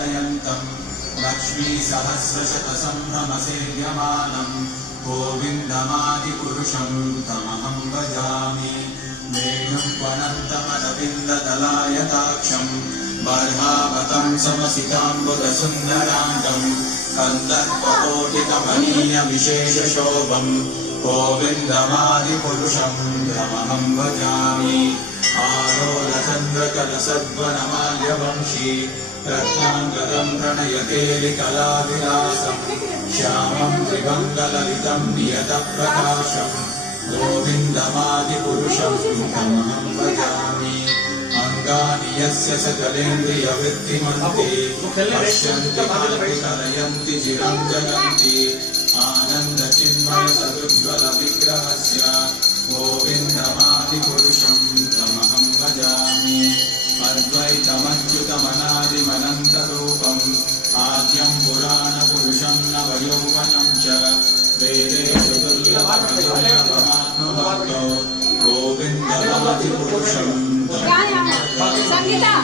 परिपालयन्तम् लक्ष्मीसहस्रशतसम्भ्रमसेव्यमानम् गोविन्दमादिपुरुषं तमहं भजामि वेणुं वनन्तमदपिन्ददलायताक्षम् बर्हावतं समसिताम्बुदसुन्दराङ्गम् कन्दर्पकोटिकमनीयविशेषशोभम् गोविन्दमादिपुरुषं तमहं भजामि आरोलचन्द्रकलसद्वनमाल्यवंशी रत्नाङ्गदं प्रणयतेलिकलाविलासम् श्यामं त्रिभङ्गललितं नियतप्रकाशम् गोविन्दमादिपुरुषं तमहं भजामि अङ्गानि यस्य सकलेन्द्रियवृत्तिमन्ति पश्यन्ति कल्पितलयन्ति चिरं जगन्ति आनन्दचिन्मयसदुज्ज्वलविग्रहस्य गोविन्दमादिपुरुषं तमहं भजामि अद्वैतमच्युतमनादिमनन्तरूपम् आद्यं पुराणपुरुषं नवयौवनं च वेदेषु दुर्लभमात्मभक्तो गोविन्दमादिपुरुषं संगीता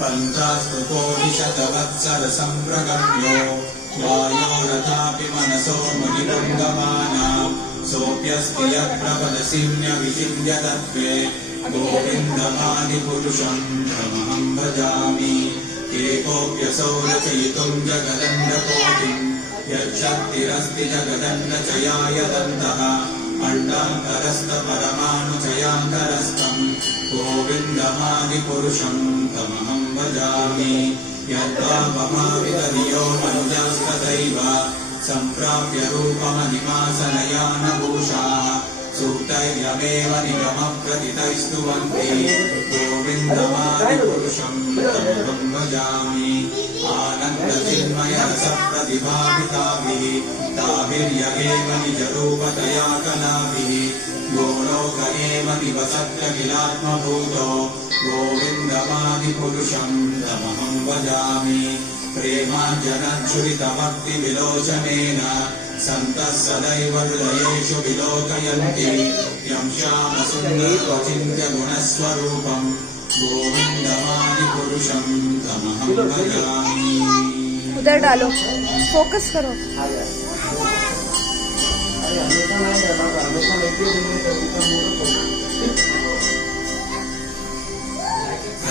पञ्चास्तुकोटिशतवत्सरसम्प्रगम्यो वायोरथापि मनसो मुनिगङ्गमाना सोऽप्यस्ति यत्प्रपदसिन्यविचिन्त्य तत्त्वे गोविन्दमादिपुरुषं तमहं भजामि एकोऽप्यसौ रचयितुं जगदण्डकोटिम् यच्छक्तिरस्ति जगदण्डचयायदन्तः अण्डान्तरस्थपरमाणुचयान्तरस्थम् गोविन्दमादिपुरुषं तमहं भजामि यद्वापमावितधियो मनुजास्तदैव सम्प्राप्य रूपमनिमासनयानभूषाः सूक्तैर्यमेव निगमप्रतितैस्तुवन्ति गोविन्दमादिपुरुषं तमहं भजामि आनन्दचिन्मयरसप्रतिभाविताभिः ताभिर्यगेव निजरूपतया कलाभिः गोलोक एव निवसत्यखिलात्मभूतो गोविन्दमादिपुरुषं तमहं भजामि प्रेमाञ्जनच्छुरितभक्तिविलोचनेन सन्तः सदैव हृदयेषु विलोकयन्ति यं श्यामसुन्दरचिन्त्यगुणस्वरूपं गोविन्दमादिपुरुषं तमहं भजामि। उधर डालो, फोकस करो।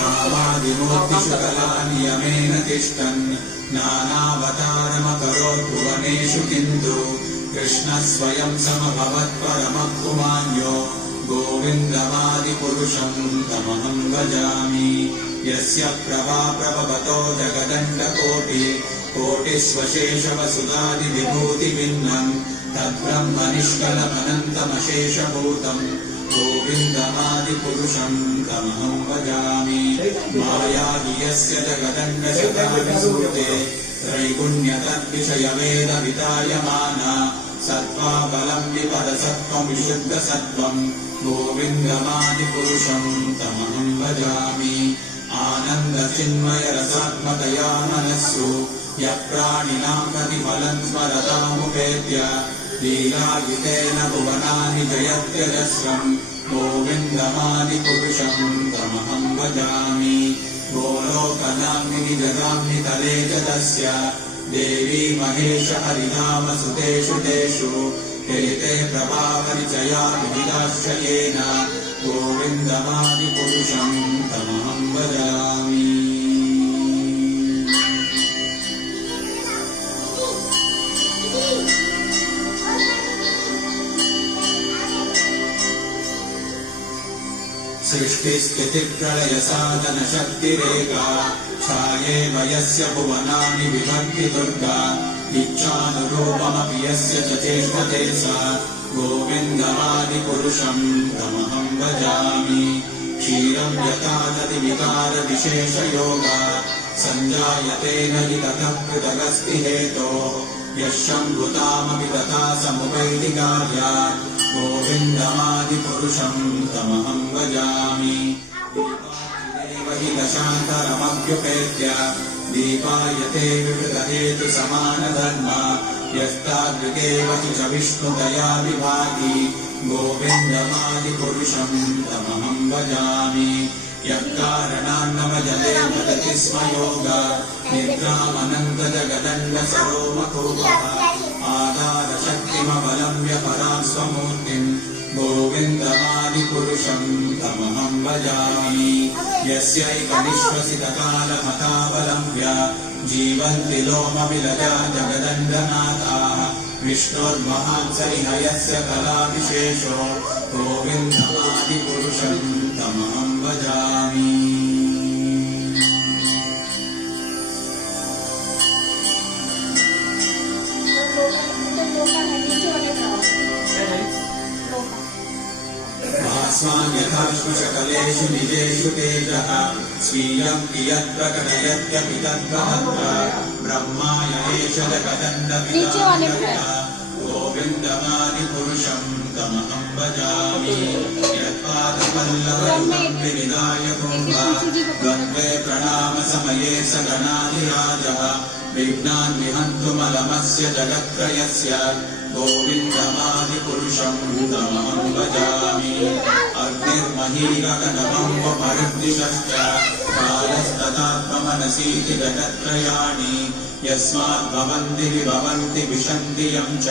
नामादिमूर्तिषु कलानियमेन तिष्ठन् नानावतारमकरोत् भुवनेषु किन्तु कृष्णः स्वयं समभवत्परमः पुमान्यो गोविन्दमादिपुरुषं तमहं भजामि यस्य प्रभा प्रभवतो जगदण्डकोटि कोटिस्वशेषवसुधादिविभूतिभिन्नम् तद्ब्रह्मनिष्कलमनन्तमशेषभूतम् गोविन्दमादिपुरुषं तमहं भजामि मायाहि यस्य जगदण्डशताभिसूते त्रैगुण्यतद्विषयवेदवितायमाना सत्त्वाबलं विपदसत्त्वं विशुद्धसत्त्वं गोविन्दमादिपुरुषं तमहं भजामि आनन्दचिन्मयरसात्मकया मनस्सु यः प्राणिनां प्रतिफलं स्मरतामुपेत्य लीलायुतेन भुवनानि जयत्यजस्रम् गोविन्दमादिपुरुषं तमहं भजामि गोलोकनाम्नि जगाम्नि तले च तस्य देवी महेश हरिनामसुतेषु तेषु हेते प्रभापरिचया विविधाश्रयेण गोविन्दमादिपुरुषं तमहं भजामि। सृष्टिस्थितिप्रलयसाधनशक्तिरेका छायेव यस्य भुवनानि विभक्ति दुर्गा इच्छानुरूपमपि यस्य च चेष्टते सा गोविन्दमादिपुरुषं तमहं भजामि क्षीरं यथा दधिविकारविशेषयोगा सञ्जायते न हि ततः पृथगस्ति हेतोः यः शम्भुतामपि तथा समुपैति कार्यात् गोविन्दमादिपुरुषं तमहं भजामि देव हि दशान्तरमभ्युपेत्य दीपायते विवृतहेतु समानधर्म यस्तादृगेव हि च विष्णुतया विभाति गोविन्दमादिपुरुषं तमहं भजामि यः कारणान्नवजले वदति स्म योग निद्रामनन्तजगदण्डसरोमकुर्वः आधारशक्तिमवलम्ब्य परां स्वमूर्तिं गोविन्दमादिपुरुषं तमहं भजामि यस्यैकनिश्वसितकालमतावलम्ब्य जीवन्ति लोमविलया जगदण्डनाथाः विष्णोर्महात्सरिहयस्य कलाविशेषो गोविन्दमादिपुरुषं तमहं भजामि भास्वान् यथा श्मशकलेषु निजेषु तेजः स्वीयं कियत् प्रकटयत्यपि तद्वदत्र ब्रह्माय एष जगदण्डविदानकर्ता गोविन्दमादिपुरुषं तमहं भजामि यत्पादपल्लवयुगं विनिधाय कुम्भ द्वन्द्वे प्रणामसमये स गणाधिराजः विघ्नान् विहन्तुमलमस्य जगत्त्रयस्य गोविन्दमादिपुरुषं तमहं भजामि अग्निर्महीरगणमम्बमरुद्दिशश्च कालस्तदात्ममनसीति जगत्त्रयाणि यस्मात् भवन्ति विभवन्ति विशन्ति यं च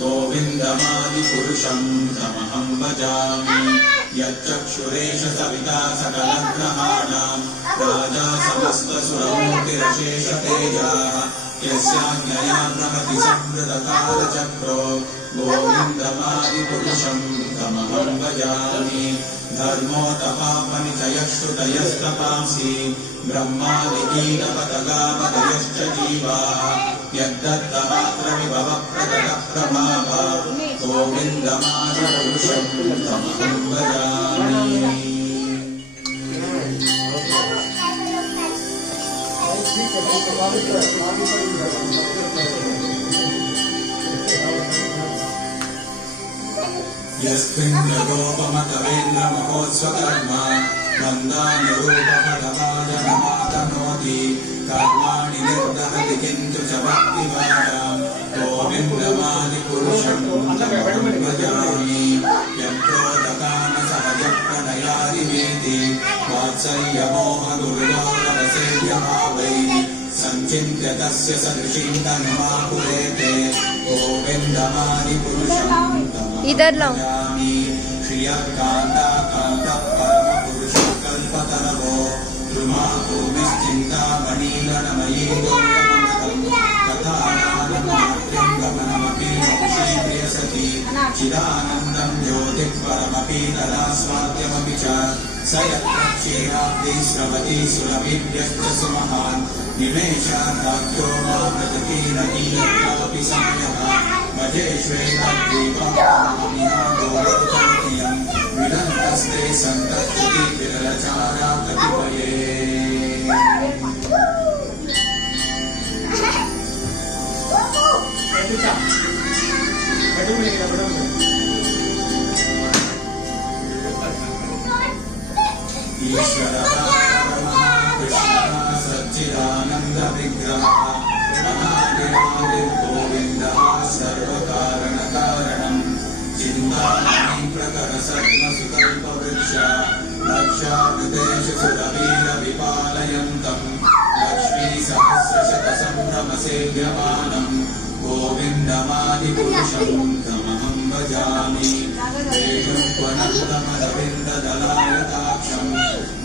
गोविन्दमादिपुरुषं तमहं भजामि यच्चक्षुरेष सविता सकलग्रहाणां राजा समस्तसुरमूर्तिरशेषतेजाः यस्याज्ञया भ्रमति संवृतकालचक्रो गोविन्दमादिपुरुषं तमहं भजामि धर्मोतपापनिचयश्रुतयस्तपांसि ब्रह्मादिकीटपतगापदयश्च जीवाः यद्दत्तमात्रविभवप्रकटप्रभाव गोविन्दमादिपुरुषं तमहं भजामि यस्मिन्द्रगोपमतवेन्द्रमहोत्स्वकर्म वन्दानुरूपफलवादनमातनोति कर्माणि निर्दहति किन्तु च भक्तिवादां गोविन्दमादिपुरुषं तमहं भजामि यत्रोदकामसहजप्रणयादिवेति वात्सल्यमोहगुरुगौरवसेव्यभावैः सञ्चिन्त्य तस्य सदृशीं तनुमाकुरेते गोविन्दमादिपुरुषं इधर लाओ श्रियकान्ता कान्तः परमपुरुषः कल्पतरवो द्रुमाभूमिश्चिन्तामणिगणमयी गौरममृतम् कथानादमात्र्यङ्गमनमपि प्रियसति चिदानन्दं ज्योतिः परमपि तदास्वाद्यमपि च स यत्र क्षीराब्धिः स्रवति सुरभिभ्यश्च सुमहान् निमेषार्धाख्यो मामृतकीर्णकीयत्रापि समयः भजेष्वेतद्दीपं गोलोकमतीयं विदन्तस्ते सन्तश्रुति विरलचारा कतिपये ईश्वरः कृष्णः सच्चिदानन्दविग्रहः अनादिर्गोविन्दः सर्वकारणकारणं चिन्तामणि प्रकरसत्मसुकल्पवृक्ष रक्षाकृतेषु सुरवीरविपालयन्तं लक्ष्मीसहस्रशतसम्भ्रमसेव्यमानं गोविन्दमादिपुरुषं तमहं भजामि वेणुक्वनन्तमरविन्ददलायताक्षं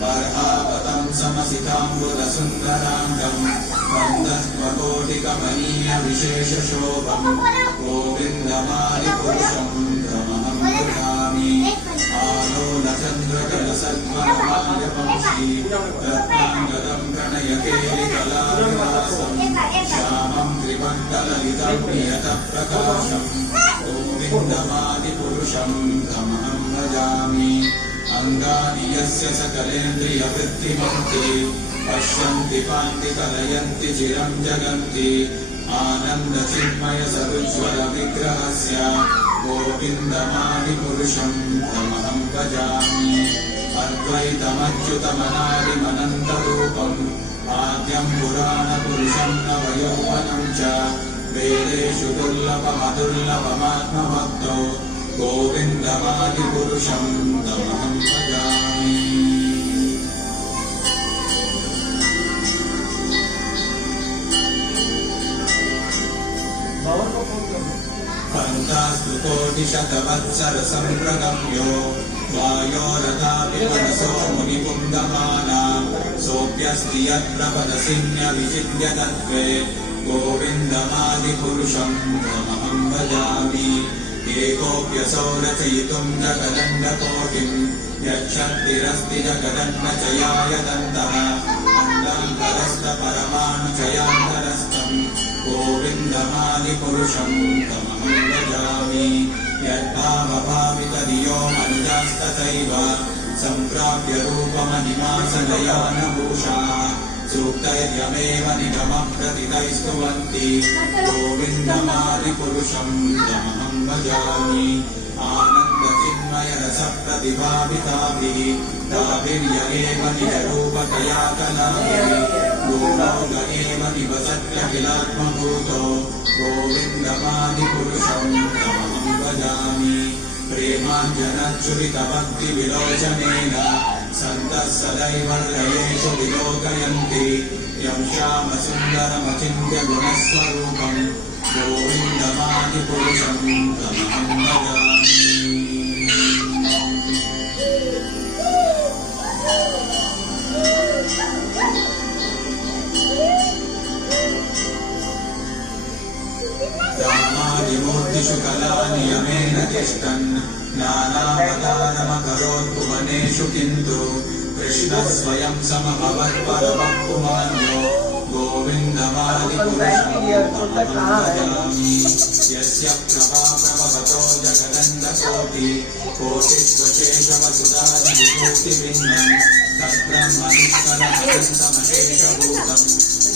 बर्हावतं समसिताम्बुदसुन्दराङ्गं वन्दस्त्वकोटिकमनीयविशेषशोभं गोविन्दमादिपुरुषं तमहं भजामि आलोलचन्द्रकलसद्मनमाल्यवंशी रत्नाङ्गदं प्रणयकेलिकलाविलासं श्यामं त्रिमण्डललितं नियतप्रकाशं गोविन्दमादिपुरुषं तमहं भजामि अङ्गानि यस्य सकलेन्द्रियवृत्तिमन्ति पश्यन्ति पान्ति कलयन्ति चिरं जगन्ति आनन्दचिन्मयसरुज्ज्वलविग्रहस्य गोविन्दमादिपुरुषं तमहं भजामि अद्वैतमच्युतमनादिमनन्तरूपम् आद्यं पुराणपुरुषं नवयौवनं च वेदेषु दुर्लभमदुर्लभमात्मभक्तो गोविन्दमादिपुरुषं तमहं भजामि। पन्तास्तु कोटिशतवत्सरसम्प्रगम्यो वायोरथापि मनसो मुनिपुङ्गमाना सोऽप्यस्ति यत्प्रपदसिन्यविचिन्त्य तत्त्वे गोविन्दमादिपुरुषं तमहं भजामि। एकोऽप्यसौ रचयितुं जगदण्डकोटिं यच्छक्तिरस्ति जगदण्डचयाय दन्तः अण्डान्तरस्थपरमाणुचयान्तरस्थं गोविन्दमादिपुरुषं तमहं भजामि। यद्भावभावितधियो मनुजास्तथैव सम्प्राप्य रूपमहिमासदयानभूषाः सूक्तैर्यमेव निगमप्रतितैस्तुवन्ति गोविन्दमादिपुरुषं तमहं भजामि। आनन्दचिन्मयरसप्रतिभाविताभिः ताभिर्य एव निजरूपतया कलाभिः गोलोक एव निवसत्यखिलात्मभूतो गोविन्दमादिपुरुषं तमहं भजामि। प्रेमाञ्जनच्चुरितभक्तिविलोचनेन सन्तः सदैव हृदयेषु विलोकयन्ति यं श्यामसुन्दरमचिन्त्य गुणस्वरूपं गोविन्दमादिपुरुषं तमहं भजामि। रामादिमूर्तिषु कलानियमेन तिष्ठन् नानावतारमकरोत् भुवनेषु किन्तु कृष्णः स्वयं समभवत् परमः पुमान्यो गोविन्दमादिपुरुषं तमहं भजामि। यस्य प्रभाप्रभवतो जगदण्डकोटि कोटिष्वशेषवसुधादिविभूतिभिन्नं तद्ब्रह्मनिष्कलमनन्तमशेषभूतं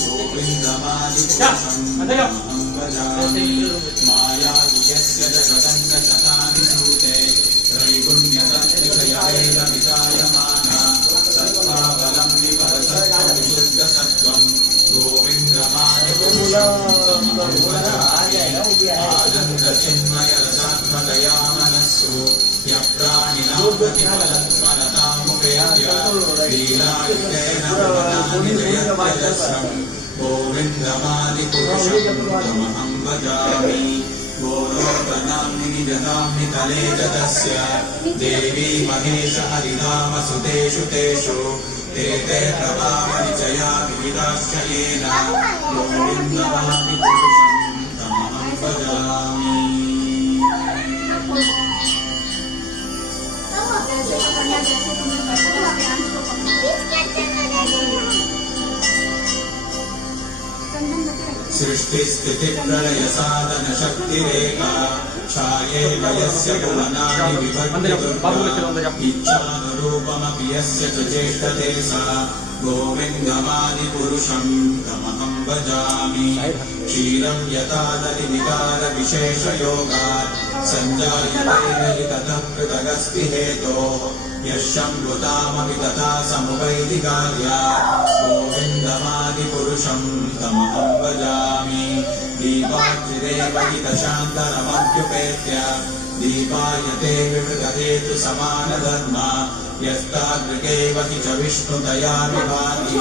गोविन्दमादिपुरुषं तमहं भजामि। मायादियस्य जगदण्डशतानि सूते त्रैगुण्यतत्त्रितयवेदमितायमाना सत्त्वाबलं विपरसत्त्वविशुद्धसत्त्वं गोविन्दमादिपुरुषं तमहं भजामि। आनन्दचिन्मयरसात्मकया मनस्सु यः प्राणिनां प्रतिफलत्वरतामुपेत्य लीलायुतेन भुवनानि जयत्यजस्रं गोविन्दमादिपुरुषं तमहं भजामि। गोलोकनाम्नि ददामि तले च तस्य देवी महेश हरिधामसुतेषु तेषु ते ते प्रभावनिचया विविधाश्चयेन गोविन्दमादिपुरुषं तमहं भजामि। सृष्टिस्थितिप्रलयसाधनशक्तिरेका छायेव यस्य भुवनानि विभक्तिदुर्गा इच्छानुरूपमपि यस्य च चेष्टते सा गोविन्दमादिपुरुषं तमहं भजामि। क्षीरं यथा दधिविकारविशेषयोगात् सञ्जायते ततः पृथगस्ति हेतोः यशम्भुतामपि तथा समुपैदिकार्या गोविन्दमादिपुरुषं तमहं भजामि। दीपाग्निरेव हितशान्तरमभ्युपेत्य दीपायते विवृतहेतु समानधर्मा यस्तादृगेव हि च विष्णुतया विभाति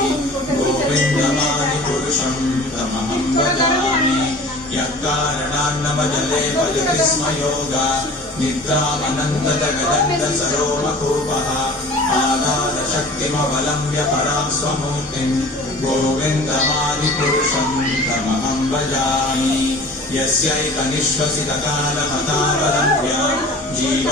गोविन्दमादिपुरुषं तमहं भजामि। यत्कारणान्नवजले भजति स्म योगा निद्रामनन्तजगदण्डसरोमकूपः आधारशक्तिमवलम्ब्य परां स्वमूर्तिं गोविन्दमादिपुरुषं तमहं भजामि। यस्यैकनिश्वसितकालमतावलम्ब्य जीव